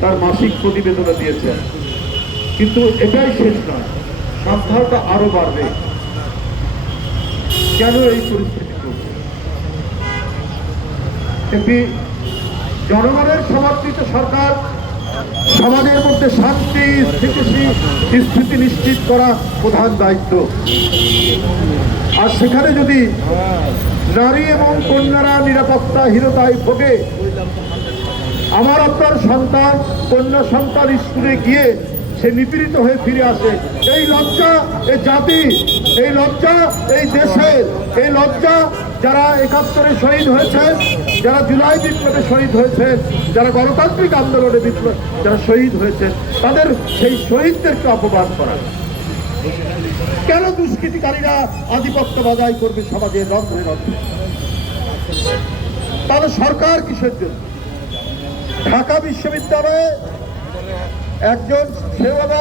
তার মাসিক প্রতিবেদনে দিয়েছেন। কিন্তু এটাই শেষ নয়, সংখ্যাটা আরো বাড়বে। কেন এই পরিস্থিতি চলছে? একটি জনগণের সমর্থিত সরকার সমাজের মধ্যে শান্তি স্থিতি নিশ্চিত করা প্রধান দায়িত্ব। আর সেখানে যদি নারী এবং কন্যারা নিরাপত্তাহীনতায় ভোগে, আমার আপনার সন্তান, কন্যা সন্তান স্কুলে গিয়ে সে নিপীড়িত হয়ে ফিরে আসে, এই লজ্জা এই জাতি, এই লজ্জা এই দেশের, এই লজ্জা যারা ৭১-এ শহীদ হয়েছেন, যারা জুলাই বিপ্লবে শহীদ হয়েছেন, যারা গণতান্ত্রিক আন্দোলনে বিপ্লব যারা শহীদ হয়েছেন, তাদের সেই শহীদদেরকে অপমান করা। কেন দুষ্কৃতিকারীরা আধিপত্য বজায় করবে সমাজের রন্ধ্রে রন্ধ্রে? তাহলে সরকার কিসের জন্য? ঢাকা বিশ্ববিদ্যালয়ে একজন সেবা